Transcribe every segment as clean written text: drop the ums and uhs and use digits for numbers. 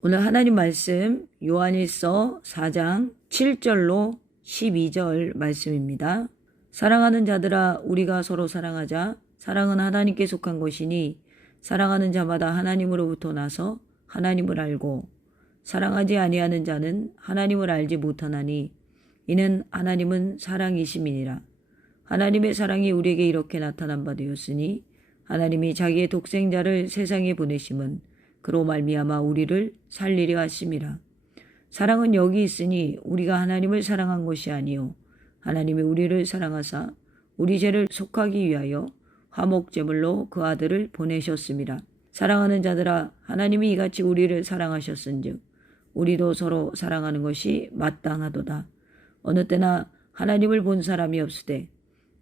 오늘 하나님 말씀 요한일서 4장 7절로 12절 말씀입니다. 사랑하는 자들아 우리가 서로 사랑하자. 사랑은 하나님께 속한 것이니 사랑하는 자마다 하나님으로부터 나서 하나님을 알고 사랑하지 아니하는 자는 하나님을 알지 못하나니 이는 하나님은 사랑이심이니라. 하나님의 사랑이 우리에게 이렇게 나타난 바 되었으니 하나님이 자기의 독생자를 세상에 보내심은 그로 말미암아 우리를 살리려 하심이라. 사랑은 여기 있으니 우리가 하나님을 사랑한 것이 아니요 하나님이 우리를 사랑하사 우리 죄를 속하기 위하여 화목제물로 그 아들을 보내셨음이라. 사랑하는 자들아 하나님이 이같이 우리를 사랑하셨은즉 우리도 서로 사랑하는 것이 마땅하도다. 어느 때나 하나님을 본 사람이 없으되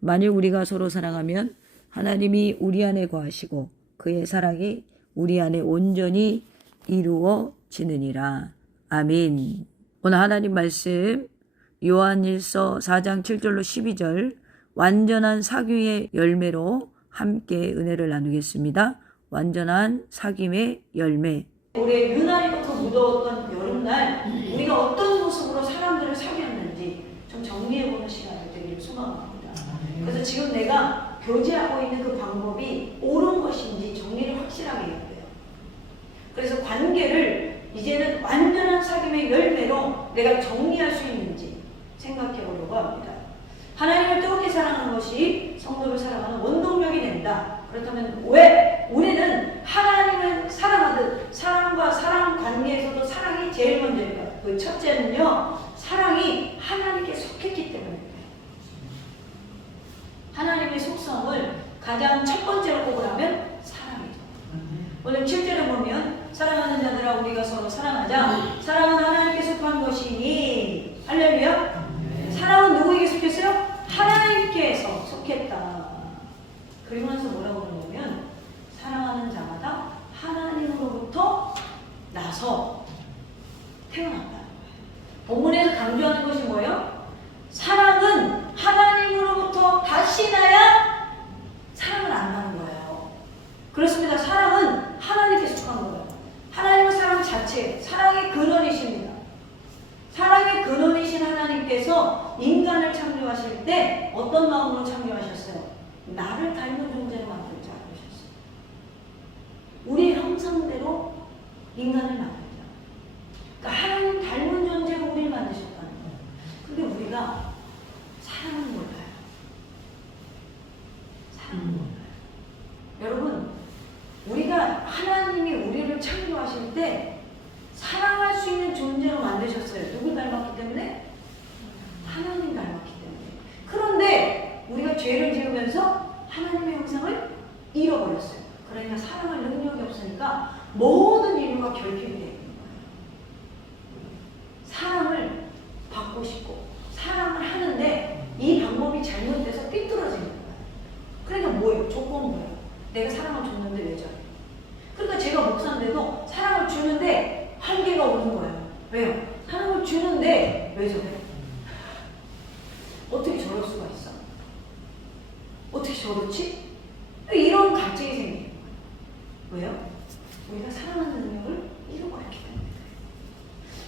만일 우리가 서로 사랑하면 하나님이 우리 안에 거하시고 그의 사랑이 우리 안에 온전히 이루어지느니라. 아멘. 오늘 하나님 말씀 요한일서 4장 7절로 12절 완전한 사귐의 열매로 함께 은혜를 나누겠습니다. 완전한 사귐의 열매. 올해 유난히부터 무더웠던 여름날 우리가 어떤 모습으로 사람들을 사귀었는지 좀 정리해보는 시간이 되기를 소망합니다. 그래서 지금 내가 교제하고 있는 그 방법이 옳은 것인지 정리를 확실하게 해야 돼요. 그래서 관계를 이제는 완전한 사귐의 열매로 내가 정리할 수 있는지 생각해 보려고 합니다. 하나님을 뜨겁게 사랑하는 것이 성도를 사랑하는 원동력이 된다. 그렇다면 왜 우리는 하나님을 사랑하듯 사랑과 사랑 관계에서도 사랑이 제일 먼저일까요? 그 첫째는요, 사랑이 하나님께 속했기 때문입니다. 하나님의 속성을 가장 첫 번째로 꼽으라면 사랑이죠. 오늘 7절에 보면 사랑하는 자들아 우리가 서로 사랑하자. 사랑은 하나님께 속한 것이니 할렐루야. 사랑은 누구에게 속했어요? 하나님께서 속했다. 그러면서 뭐라고 그러냐면 사랑하는 자마다 하나님으로부터 나서 태어났다는 거예요. 본문에서 강조하는 것이 뭐예요? 사랑은 하나님으로부터 다시 나야 사랑을 안다는 거예요. 그렇습니다. 사랑은 하나님께 속한 거예요. 하나님은 사랑 자체, 사랑의 근원이십니다. 사랑의 근원이신 하나님께서 인간을 창조하실 때 어떤 마음으로 창조하셨어요? 나를 닮은 존재를 만들자 그러셨어요. 우리의 형상대로 인간을 만들자. 그러니까 하나님 닮은 존재로 우리를 만드셨다는 거예요. 근데 우리가 사랑은 몰라요. 사랑은 몰라요. 여러분, 우리가 하나님이 우리를 창조하실 때 사랑할 수 있는 존재로 만드셨어요. 누굴 닮았기 때문에? 하나님 닮았기 때문에. 그런데 우리가 죄를 지으면서 하나님의 형상을 잃어버렸어요. 그러니까 사랑할 능력이 없으니까 모든 인류가 결핍이 되는 거예요. 사랑을 받고 싶고 사랑을 하는데 이 방법이 잘못돼서 삐뚤어지는 거예요. 그러니까 뭐예요? 조건은 뭐예요? 내가 사랑을 줬는데 왜 저래? 그러니까 제가 목사인데도 사랑을 주는데 한계가 오는 거예요. 왜요? 사랑을 주는데 왜 저래? 어떻게 저럴 수가 있어? 어떻게 저렇지? 이런 갈증이 생기는 거예요. 왜요? 우리가 사랑하는 능력을 잃어버렸기 때문에.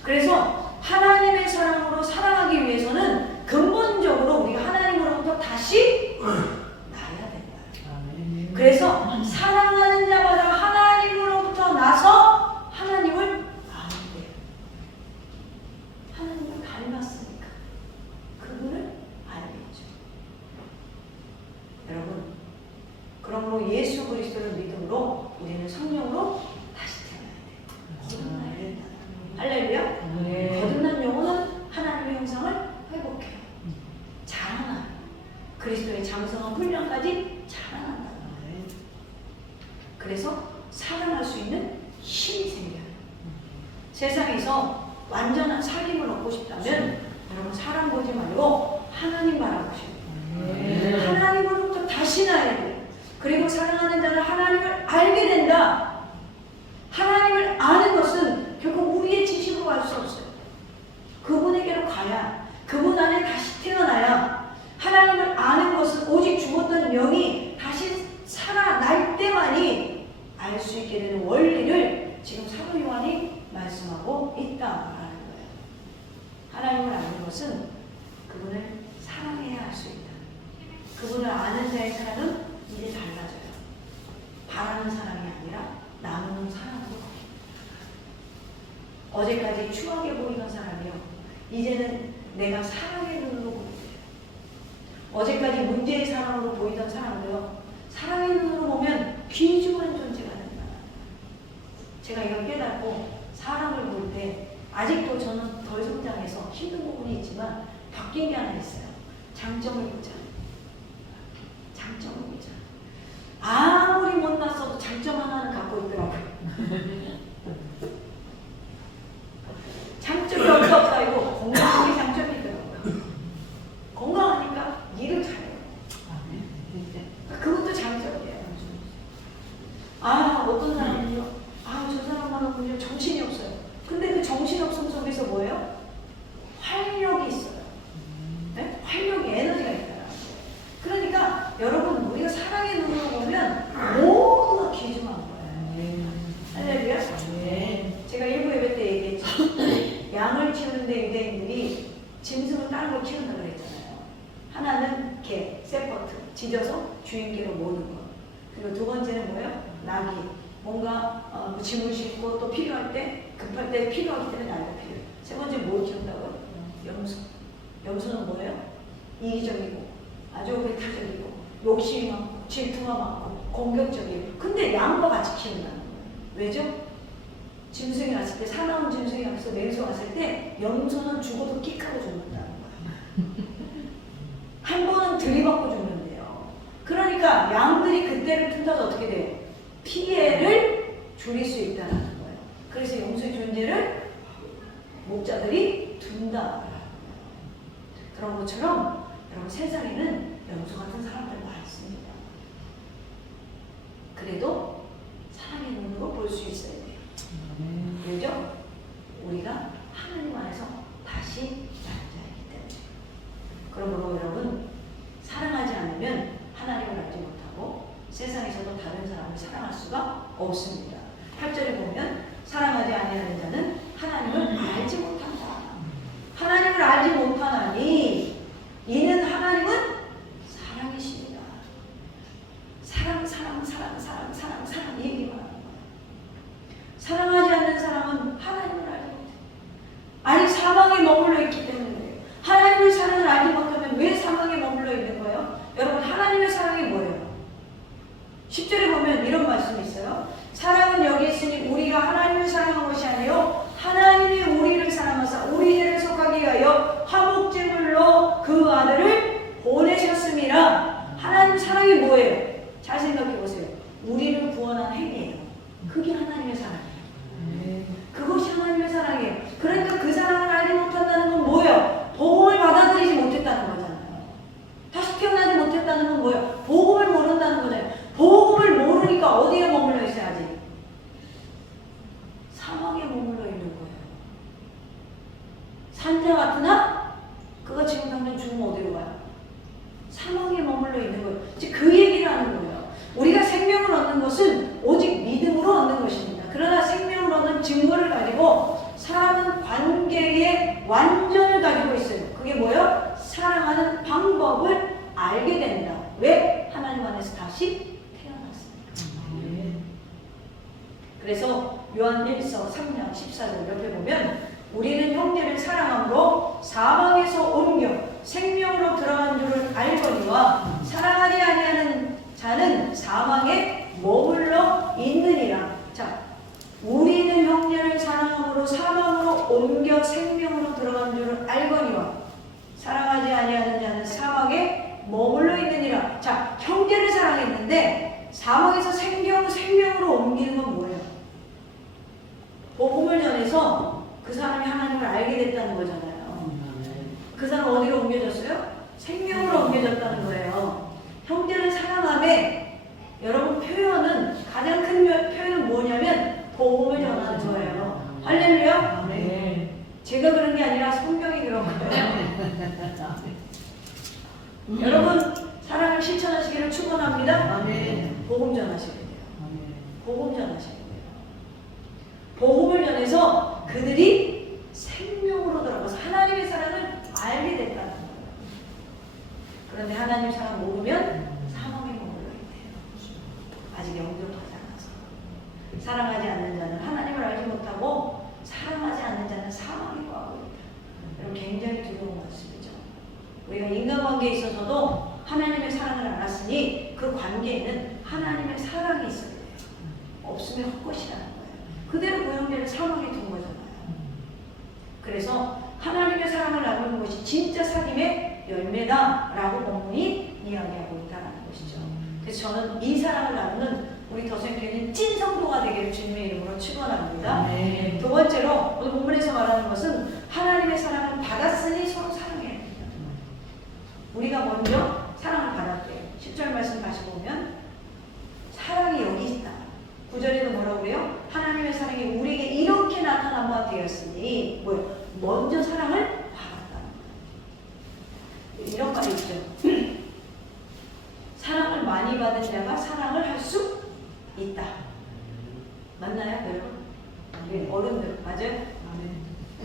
그래서 하나님의 사랑으로 사랑하기 위해서는 근본적으로 우리가 하나님으로부터 다시 나야 된다. 그래서 사랑하는 자마다 하나님으로부터 나서 하나님을 아는 거예요. 하나님을 닮았으니까 그분을 알겠죠. 여러분, 그러므로 예수 그리스도를 믿음으로 우리는 성령으로 다시 태어나야 돼요. 할렐루야. 거듭난 영혼은 하나님의 형상을 회복해요. 자라나요. 그리스도의 장성한 훈련까지 자라난다는 거예요. 그래서 사랑할 수 있는 힘이 생겨요. 세상에서 완전한 사귐을 얻고 싶다면 여러분 사람 보지 말고 하나님 바라보셔야 돼요. 하나님으로부터 다시 나야 돼요. 그리고 사랑하는 자는 하나님을 알게 된다. 하나님을 아는 것은 결국 우리의 지식으로 갈 수 없어요. 그분에게로 가야, 그분 안에 다시 태어나야. 하나님을 아는 것은 오직 죽었던 영이 다시 살아날 때만이 알 수 있게 되는 원리를 지금 사도 요한이 말씀하고 있다라는 거예요. 하나님을 아는 것은 그분을 사랑해야 할 수 있다. 그분을 아는 자의 사랑은 이제 달라져요. 바라는 사랑이 아니라 나누는 사랑으로. 어제까지 추하게 보이던 사람이요, 이제는 내가 사랑의 눈으로 보게 돼요. 어제까지 문제의 사랑으로 보이던 사람도요, 사랑의 눈으로 보면 귀중한 존재가 된다. 제가 이걸 깨닫고 사람을 볼 때 아직도 저는 덜 성장해서 힘든 부분이 있지만 바뀐 게 하나 있어요. 장점을 보자. 장점을 보자. 아무리 못났어도 장점 하나는 갖고 있더라고요. 장점이 없어 아니고 건강한 게 장점이더라고요. 건강하니까 일을 잘해요. 그것도 장점이에요. 어떤 사람은요, 저 사람만은 정신이 없어요. 근데 그 정신없음 속에서 뭐예요? 활력이 있어요. 네? 활력이, 에너지가 있다. 그러니까 여러분, 우리가 사랑의 눈으로 보면 모두가 귀중한 거예요. 할렐루야. 제가 일부 예배 때 얘기했죠. 양을 키우는데 유대인들이 짐승을 다른 걸 키운다고 그랬잖아요. 하나는 개, 세퍼트, 짖어서 주인께로 모는 것. 그리고 두 번째는 뭐예요? 나귀. 뭔가 짐을 싣고 또 필요할 때, 급할 때 필요하기 때문에 나귀가 필요해요. 세 번째 뭘 키운다고요? 염소. 염소는 뭐예요? 이기적이고 아주 배타적이고 욕심이 많고 질투가 많고 공격적이에요. 근데 양과 같이 키운다는 거예요. 왜죠? 짐승이 왔을 때, 사나운 짐승이 와서 맹수 왔을 때 염소는 죽어도 끽하고 죽는다는 거예요. 한 번은 들이받고 죽는데요. 그러니까 양들이 그때를 틈타서 어떻게 돼요? 피해를 줄일 수 있다는 거예요. 그래서 염소의 존재를 목자들이 둔다. 그런 것처럼 여러분, 세상에는 염소 같은 사람들 많습니다. 그래도 사랑의 눈으로 볼 수 있어야 돼요. 왜죠? 우리가 하나님 안에서 다시 남자이기 때문에. 그러므로 여러분, 사랑하지 않으면 하나님을 알지 못하고 세상에서도 다른 사람을 사랑할 수가 없습니다. 8절에 보면 사랑하지 아니하는 자는 하나님을 알지 못한다. 하나님을 알지 못하나니 이는 하나님은 사랑이십니다. 사랑 이 얘기만 하는 거예요. 사랑하지 않는 사람은 하나님을 알지 못해요. 아직 사망에 머물러 있기 때문에 그래요. 하나님의 사랑을 알지 못하면 왜 사망에 머물러 있는 거예요? 여러분, 하나님의 사랑이 뭐예요? 10절에 보면 이런 말씀이 있어요. 사랑은 여기 있으니 우리가 하나님을 사랑한 것이 아니요 하나님이 우리를 사랑하사 우리 죄를 속하기 위하여 화목제물로 그 아들을 보내셨음이라. 하나님 사랑이 뭐예요? 잘 생각해 보세요. 우리를 구원한 행위예요. 그게 하나님의 사랑이에요. 그것이 하나님의 사랑이에요. 그러니까 그 사랑을 알지 못한다는 건 뭐예요? 복음을 받아들이지 못했다는 거잖아요. 다시 태어나지 못했다는 건 뭐예요? 복음을 모른다는 거잖아요. 복음을 모르니까 어디에 머물러 있어야지? 사망에 머물러 있는 거예요. 산자 같으나 그가 지금 당장 죽으면 어디로 가요? 사망에 머물러 있는 거예요. 즉 그 얘기를 하는 거예요. 우리가 생명을 얻는 것은 오직 믿음으로 얻는 것입니다. 그러나 생명을 얻는 증거를 가지고 사람은 관계의 완전을 가지고 있어요. 그게 뭐예요? 사랑하는 방법을 알게 된다. 왜? 하나님 안에서 다시 태어났습니다. 그래서 요한 1서 3장 14절 옆에 보면 우리는 형제를 사랑함으로 사망에서 옮겨 생명으로 들어간 줄을 알거니와 사랑하지 아니하는 자는 사망에 머물러 있느니라. 자, 우리는 형제를 사랑함으로 사망으로 옮겨 생명으로 들어간 줄을 알거니와 사랑하지 아니하는 자는 사망에 머물러 있느니라. 자, 형제를 사랑했는데 사망에서 생명으로 옮기는 건 뭐예요? 복음을 전해서 그 사람이 하나님을 알게 됐다는 거잖아요. 그 사람 어디로 옮겨졌어요? 생명으로 옮겨졌다는 거예요. 형제를 사랑함에 여러분 표현은 가장 큰 표현은 뭐냐면 복음을 전하는 거예요. 할렐루야. 네. 제가 그런 게 아니라 성경이 그런 거예요. 여러분 사랑을 실천하시기를 축원합니다. 복음 전하셔야 돼요. 복음 전하셔야 돼요. 복음을 전해서 그들이 생명으로 돌아가서 하나님의 사랑을 알게 됐다는 거예요. 그런데 하나님 사랑 모르면 사망에 머물러 있대요. 아직 영접하지 않아서. 사랑하지 않는 자는 하나님을 알지 못하고 사랑하지 않는 자는 사망에 거하고 있다. 여러분 굉장히 두려운 말씀이죠. 우리가 인간관계에 있어서도 하나님의 사랑을 알았으니 그 관계에는 하나님의 사랑이 있어야 돼요. 없으면 헛것이라는 거예요. 그대로 고용되는 사망에 둔 거잖아요. 그래서 하나님의 사랑을 나누는 것이 진짜 사귐의 열매다라고 본문이 이야기하고 있다는 것이죠. 그래서 저는 이 사랑을 나누는 우리 더생교회는 찐 성도가 되기를 주님의 이름으로 축원합니다. 네. 두 번째로 오늘 본문에서 말하는 것은 하나님의 사랑을 받았으니 서로 사랑해야 된다. 우리가 먼저 사랑을 받았대요. 10절 말씀 다시 보면 사랑이 여기 있다. 9절에도 뭐라고 그래요? 하나님의 사랑이 우리에게 이렇게 나타난 바 되었으니 뭐요? 먼저 사랑을 받았다. 이런 말이 있죠. 사랑을 많이 받은 자가 사랑을 할 수 있다. 맞나요, 여러분? 네, 어른들 맞아요?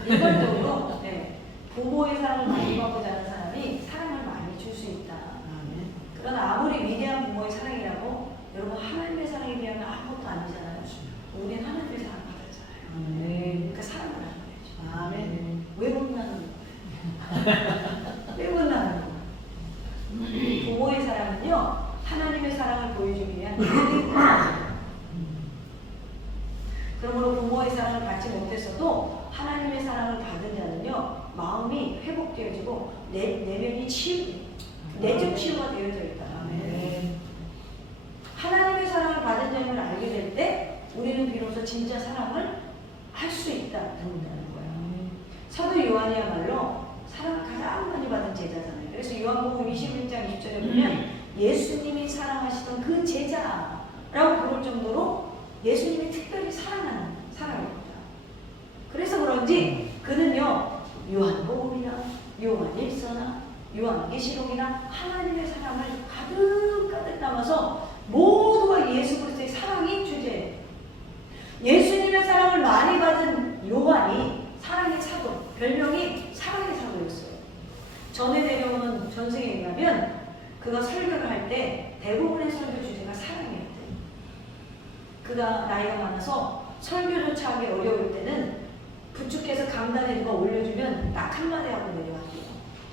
일반적으로 네, 부모의 사랑을 많이 받고 자란 사람이 사랑을 많이 줄 수 있다. 그러나 아무리 위대한 부모의 사랑이라고 여러분 하나님의 사랑에 비하면 아무것도 아니잖아요. 우리는 하나님의 사랑 받았잖아요. 그러니까 사랑을 안 해야죠. 왜 못나는 거예요? 왜 못나는 거예요? 부모의 사랑은요, 하나님의 사랑을 보여주기 위한 노력입니다. 그러므로 부모의 사랑을 받지 못했어도 하나님의 사랑을 받은 자는요, 마음이 회복되어지고 내면이 내적 치유가 되어져 있다. 하나님의 사랑을 받은 점을 알게 될 때 우리는 비로소 진짜 사랑을 할 수 있다는 거예요. 사도 요한이야말로 사랑을 가장 많이 받은 제자잖아요. 그래서 요한복음 21장 20절에 보면 예수님이 사랑하시던 그 제자라고 부를 정도로 예수님이 특별히 사랑하는 사람입니다. 그래서 그런지 그는요, 요한복음이나 요한일서나 요한계시록이나 하나님의 사랑을 가득 담아서 모두가 예수 그리스도의 사랑이 주제예요. 예수님의 사랑을 많이 받은 요한이 사랑의 사도, 별명이 사랑의 사도였어요. 전에 내려오는 전생에 의하면 그가 설교를 할 때 대부분의 설교 주제가 사랑이었대요. 그가 나이가 많아서 설교조차 하기 어려울 때는 부축해서 강단에 누가 올려주면 딱 한마디 하고 내려왔대요.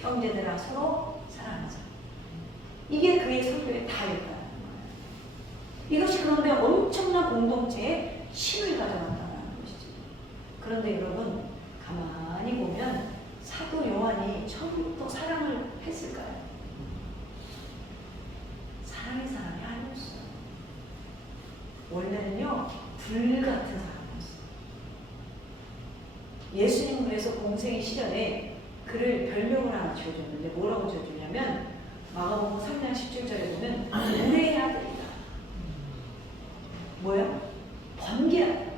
형제들아 서로 사랑하자. 이게 그의 설교의 다였다는 거예요. 이것이 그런데 엄청난 공동체에 힘을 가져간다는 것이죠. 그런데 여러분 가만히 보면 사도 요한이 처음부터 사랑을 했을까요? 사랑의 사람이 아니었어요. 원래는요 불같은 사람이었어요. 예수님 그래서 공생의 시절에 그를 별명을 하나 지어줬는데 뭐라고 지어주냐면 마가복음 3장 17절에 보면 우레의 아들이다. 뭐야? 번개야.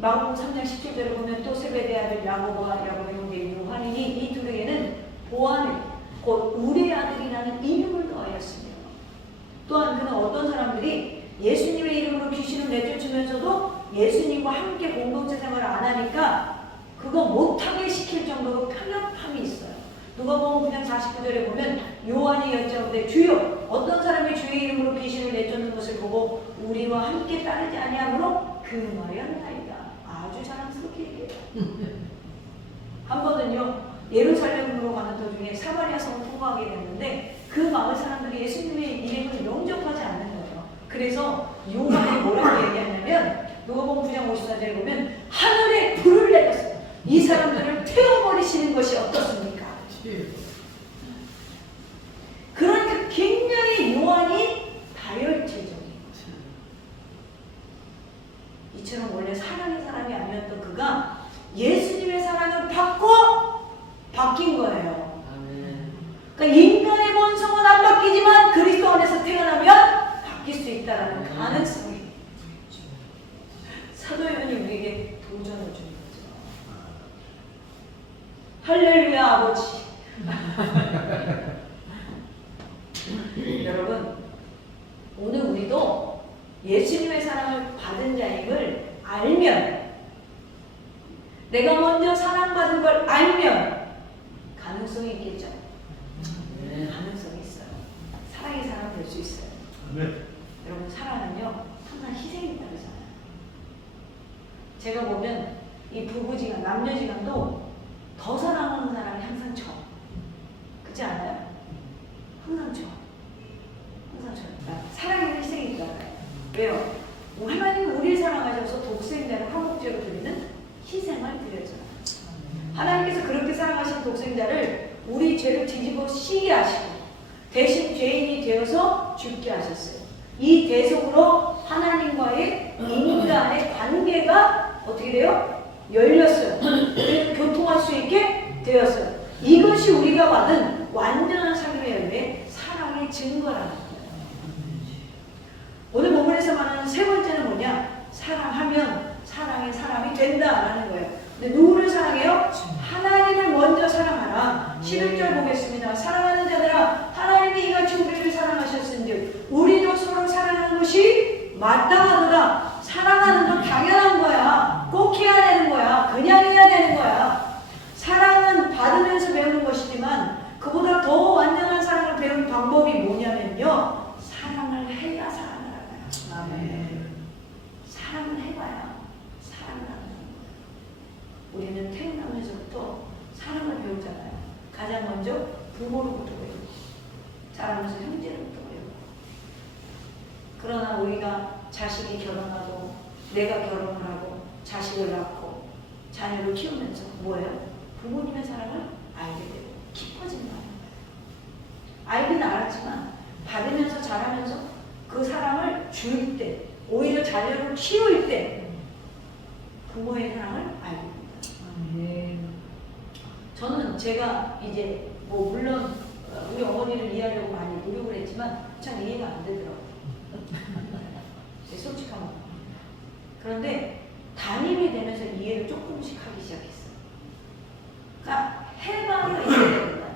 마가복음 3장 17절에 보면 또 세베대 아들 야고보와 야고보의 형제 요한이니 이 둘에게는 보아늘 곧 우레의 아들이라는 이름을 더하였으며 또한 그는 어떤 사람들이 예수님의 이름으로 귀신을 내쫓으면서도 예수님과 함께 공동체 생활을 안 하니까 그거 못하게 시킬 정도로 편협함이 있어요. 누가복음 9장 49절에 보면 요한이 여쭤오되 주여 어떤 사람이 주의 이름으로 귀신을 내쫓는 것을 보고 우리와 함께 따르지 아니하므로 그 말이 한나이다. 아주 자랑스럽게 얘기해요. 한 번은요 예루살렘으로 가는 도중에 사마리아 성을 통과하게 됐는데 그 마을 사람들이 예수님의 이름을 영접하지 않는 거예요. 그래서 요한이 뭐라고 얘기하냐면 누가복음 9장 54절에 보면 하늘에 불을 내렸어요. 이 사람들을 태워버리시는 것이 어떻습니까? 그러니까 굉장히 요한이 다혈질적인 거죠. 이처럼 원래 사랑의 사람이 아니었던 그가 예수님의 사랑을 받고 바뀐 거예요. 그러니까 인간의 본성은 안 바뀌지만 그리스도 안에서 태어나면 바뀔 수 있다는 가능성이 사도 요한이 우리에게 도전을 주는 거죠. 할렐루야 아버지. 여러분 오늘 우리도 예수님의 사랑을 받은 자임을 알면, 내가 먼저 사랑받은 걸 알면 가능성이 있겠죠. 가능성이 있어요. 사랑의 사람 될 수 있어요. 여러분, 사랑은요 항상 희생이 따르잖아요. 제가 보면 이 부부지간, 남녀지간도 더 사랑하는 사람이 항상 저. 그렇지 않아요? 항상 저. 항상 저. 그러니까 사랑의 희생이 따라요. 왜요? 하나님은 우리를 사랑하셔서 독생자를 화목제로 드리는 희생을 드렸잖아요. 하나님께서 그렇게 사랑하신 독생자를 우리 죄를 뒤집어 씌게 하시고 대신 죄인이 되어서 죽게 하셨어요. 이 대속으로 하나님과의 인간의 관계가 어떻게 돼요? 열렸어요. 우리는 교통할 수 있게 되었어요. 이것이 우리가 받은 완전한 삶의 열매, 사랑의 증거라는 거예요. 오늘 본문에서 말하는 세 번째는 뭐냐? 사랑하면 사랑의 사람이 된다라는 거예요. 근데 누구를 사랑해요? 하나님을 먼저 사랑하라. 11절 보겠습니다. 사랑하는 자들아, 하나님이 이같이 우리를 사랑하셨은즉 우리도 서로 사랑하는 것이 마땅하도다. 사랑하는 건 당연한 거야. 꼭 해야 되는 거야. 그냥 해야 되는 거야. 사랑은 받으면서 배우는 것이지만 그보다 더 완전한 사랑을 배우는 방법이 뭐냐면요, 사랑을 해야 사랑을 알아요. 아멘. 사랑을 해봐야 사랑을 하는 거예요. 우리는 태어나면서부터 사랑을 배우잖아요. 가장 먼저 부모로부터 배우고, 자라면서 형제로부터 배우고. 그러나 우리가 자식이 결혼하고, 내가 결혼을 하고, 자식을 낳고, 자녀를 키우면서 뭐예요? 부모님의 사랑을 알게 되고 깊어진다는 거예요. 알긴 알았지만 받으면서 자라면서 그 사랑을 줄 때, 오히려 자녀를 키울 때 부모의 사랑을 알게 됩니다. 저는 제가 이제 뭐 물론 우리 어머니를 이해하려고 많이 노력을 했지만 참 이해가 안 되더라고요. 제 솔직한 말. 그런데 담임이 되면서 이해를 조금씩 하기 시작했어요. 그러니까 해봐야 이해된다는 거예요.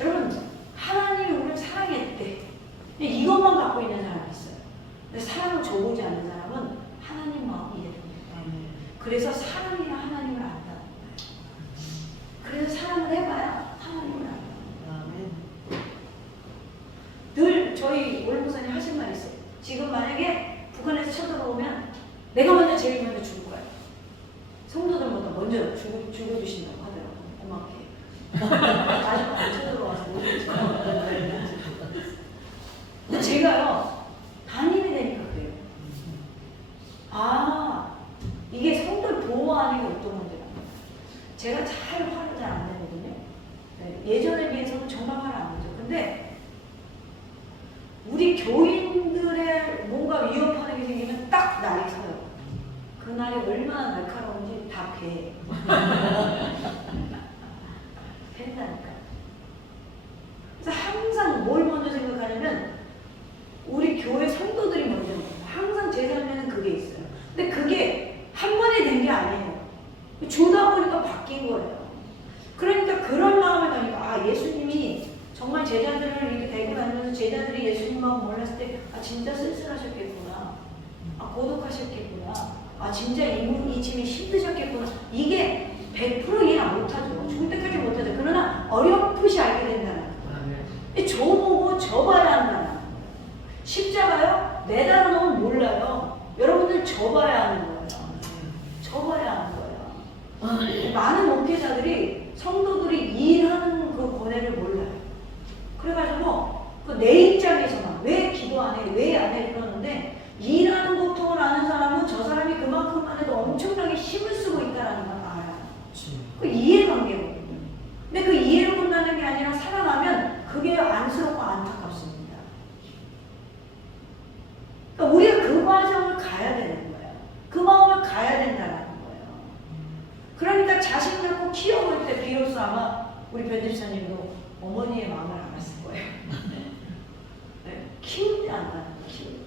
여러분, 하나님이 우리를 사랑했대. 이것만 갖고 있는 사람이 있어요. 근데 사랑을 줘보지 않는 사람은 하나님 마음이 이해됩니다. 그래서 사랑이라 하나님을 안다는 거예요. 그래서 사랑을 해봐야 하나님을 안다는 거예요. 늘 저희 올무사님 하신 말 있어요. 지금 만약에 북한에서 쳐들어오면 내가 먼저 제일 먼저 죽을 거야. 성도들보다 먼저 죽어주신다고 하더라고요. 고맙게. 아직 안 쳐들어와서 모르겠지. 근데 제가요, 담임이 되니까 그래요. 아, 이게 성도를 보호하는 게 어떤 문제라는 거예요. 제가 화를 잘 안 내거든요. 네, 예전에 비해서는 정말 화를 안 내죠. 근데 우리 교인들의 뭔가 위협하는 게 생기면 딱 날이 서요. 그날이 얼마나 날카로운지 다 배. 팬다니까. 그래서 항상 뭘 먼저 생각하냐면 우리 교회 성도들이 먼저 항상 제 삶에는 그게 있어요. 근데 그게 한 번에 된 게 아니에요. 주다 보니까 바뀐 거예요. 그러니까 그런 마음을 가니까 아, 예수님이 정말 제자들을 이렇게 데리고 다니면서 제자들이 예수님 마음 몰랐을 때 아, 진짜 쓸쓸하셨겠구나. 아, 고독하셨겠구나. 아, 진짜 이 짐이 힘드셨겠구나. 이게 100% 이해 못하죠. 죽을 때까지 못하죠. 그러나 어렴풋이 알게 된다는 거예요. 저보고 접어야 한다는 거예요. 십자가요? 매달아 놓으면 몰라요. 여러분들 접어야 하는 거예요. 접어야 하는 거예요. 많은 목회자들이 성도들이 일하는 그 고뇌를 몰라요. 그래가지고 내 입장에서만 왜 기도 안 해? 왜 안 해? 그러는데 일하는 고통을 아는 사람은 저 사람이 그만큼만 해도 엄청나게 힘을 쓰고 있다는 걸 알아요. 그 이해관계거든요. 근데 그 이해로 끝나는 게 아니라 살아나면 그게 안쓰럽고 안타깝습니다. 그러니까 우리가 그 과정을 가야 되는 거예요. 그 마음을 가야 된다는 거예요. 그러니까 자식 낳고 키워볼 때 비로소 아마 우리 변집사님도 어머니의 마음을 알았을 거예요. 네. 키울 때 안다는 거예요. 키울 때.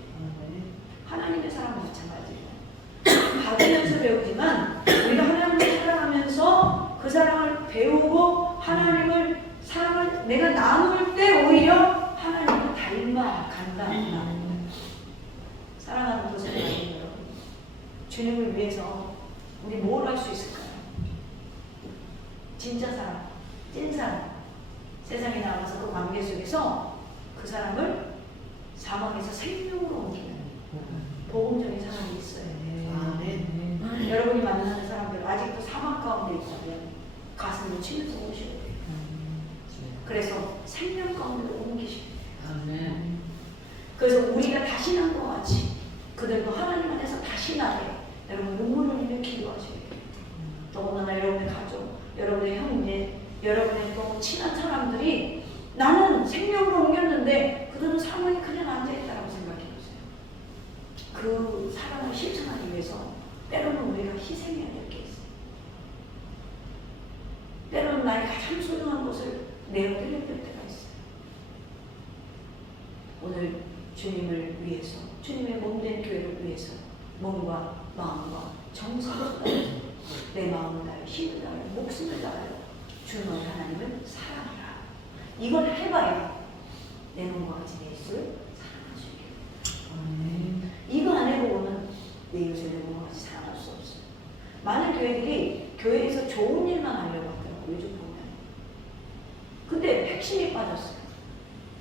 하나님의 사랑은 마찬가지예요. 받으면서 배우지만 우리가 하나님을 사랑하면서 그 사랑을 배우고 하나님을 사랑을 내가 나눌 때 오히려 하나님을 닮아간다. 사랑하는 것을 여러분, 주님을 위해서 우리 뭘 할 수 있을까요? 진짜 사람, 찐 사람, 세상에 나가서 그 관계 속에서 그 사람을 사망에서 생명으로 옮기는 복음적인 사람이 있어요. 여러분이 만나는 사람들 아직도 사망 가운데 있다면 가슴을 치면서 오셔야 돼요. 그래서 생명 가운데로 옮기십니다. 그래서 우리가 다시 난 것 같이 그들도 하나님 안에서 다시 나게 여러분 눈물을 흘리며 기도하셔야 돼요. 더군다나 여러분의 가족, 여러분의 형제, 여러분의 또 친한 사람들이 나는 생명으로 옮겼는데 그들은 사망에 그냥 앉아있다라고 생각해보세요. 그 사랑을 실천하기 위해서 때로는 우리가 희생해야 될 게 있어요. 때로는 나의 가장 소중한 것을 내어드려야 될 때가 있어요. 오늘 주님을 위해서, 주님의 몸된 교회를 위해서 몸과 마음과 정성을 다해서 내 마음을 다해 힘을 다해 목숨을 다하여 주 너희 하나님을 사랑하라. 이걸 해봐야 내 몸과 같이 내 예수를 사랑할 수 있겠다. 이거 안 해보고는 내 예수를 내 몸과 같이 사랑할 수 없어요. 많은 교회들이 교회에서 좋은 일만 하려고 하더라고요. 요즘 보면. 근데 핵심이 빠졌어요.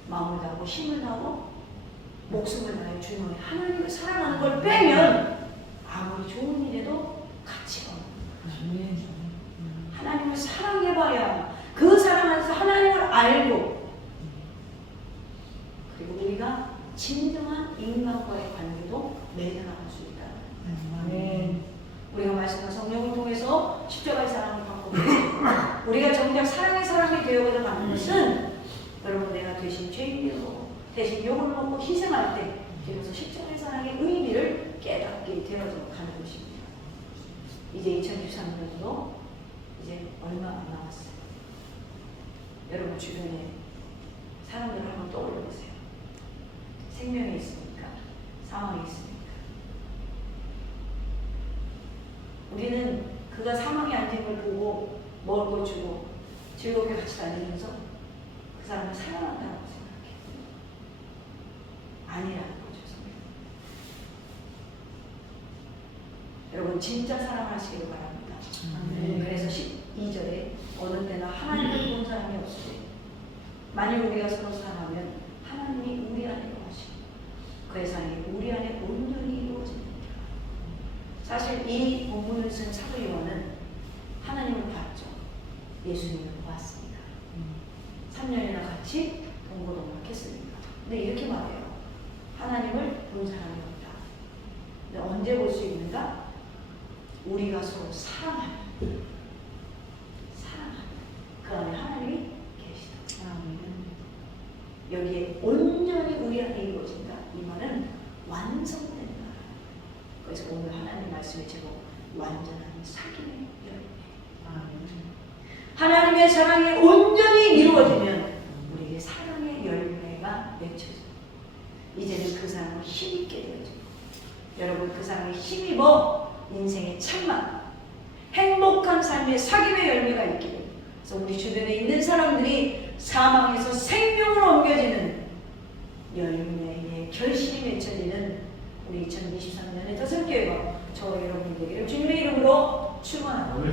마음을 다하고 힘을 다하고 목숨을 다해 주 너희 하나님을 사랑하는 걸 빼면 아무리 좋은 일에도 가치가 없는 거예요. 하나님을 사랑해봐야 그 사랑 안에서 하나님을 알고 그리고 우리가 진정한 인간과의 관계도 맺어나갈 수 있다. 우리가 말씀한 성령을 통해서 십자가의 사랑을 받고 우리가 정작 사랑의 사람이 되어가는 가는 것은 여러분 내가 대신 죄인이고 대신 욕을 먹고 희생할 때 비로소 십자가의 사랑의 의미를 깨닫게 되어져 가는 것입니다. 이제 2013년도 이제 얼마 안 남았어요. 여러분 주변에 사람들을 한번 떠올려 보세요. 생명이 있습니까? 사망이 있습니까? 우리는 그가 사망에 앉은 걸 보고 먹을 걸 주고 즐겁게 같이 다니면서 그 사람을 사랑한다고 생각해요. 아니라는 거죠. 여러분 진짜 사랑하시기를 바랍니다. 그래서 12절에 어느 때나 하나님을 본 사람이 없으되 만일 우리가 서로 사랑하면 하나님이 우리 안에 거하시고 그의 사랑이 우리 안에 온전히 이루어집니다. 사실 이 본문을 쓴 사도 요한은 하나님을 봤죠. 예수님을 보았습니다. 3년이나 같이 동고동락했습니다. 근데 이렇게 말해요. 하나님을 본 사람이 없다. 근데 언제 볼 수 있는가? 우리가 서로 사랑하면 그 안에 하나님이 계시다. 여기에 온전히 우리 안에 이루어진다. 이 말은 완성된다. 그래서 오늘 하나님 말씀의 제목 완전한 사귐의 열매. 하나님의 사랑이 온전히 이루어지면 우리에게 사랑의 열매가 맺혀져. 이제는 그 사랑을 힘있게 되어져. 여러분 그 사랑에 힘입어 인생의 참만 행복한 삶의 사귐의 열매가 있기를. 그래서 우리 주변에 있는 사람들이 사망에서 생명으로 옮겨지는 열매의 결실이 맺혀지는 우리 2023년의 다섯교회가 저와 여러분이 되기를 주님의 이름으로 축원합니다.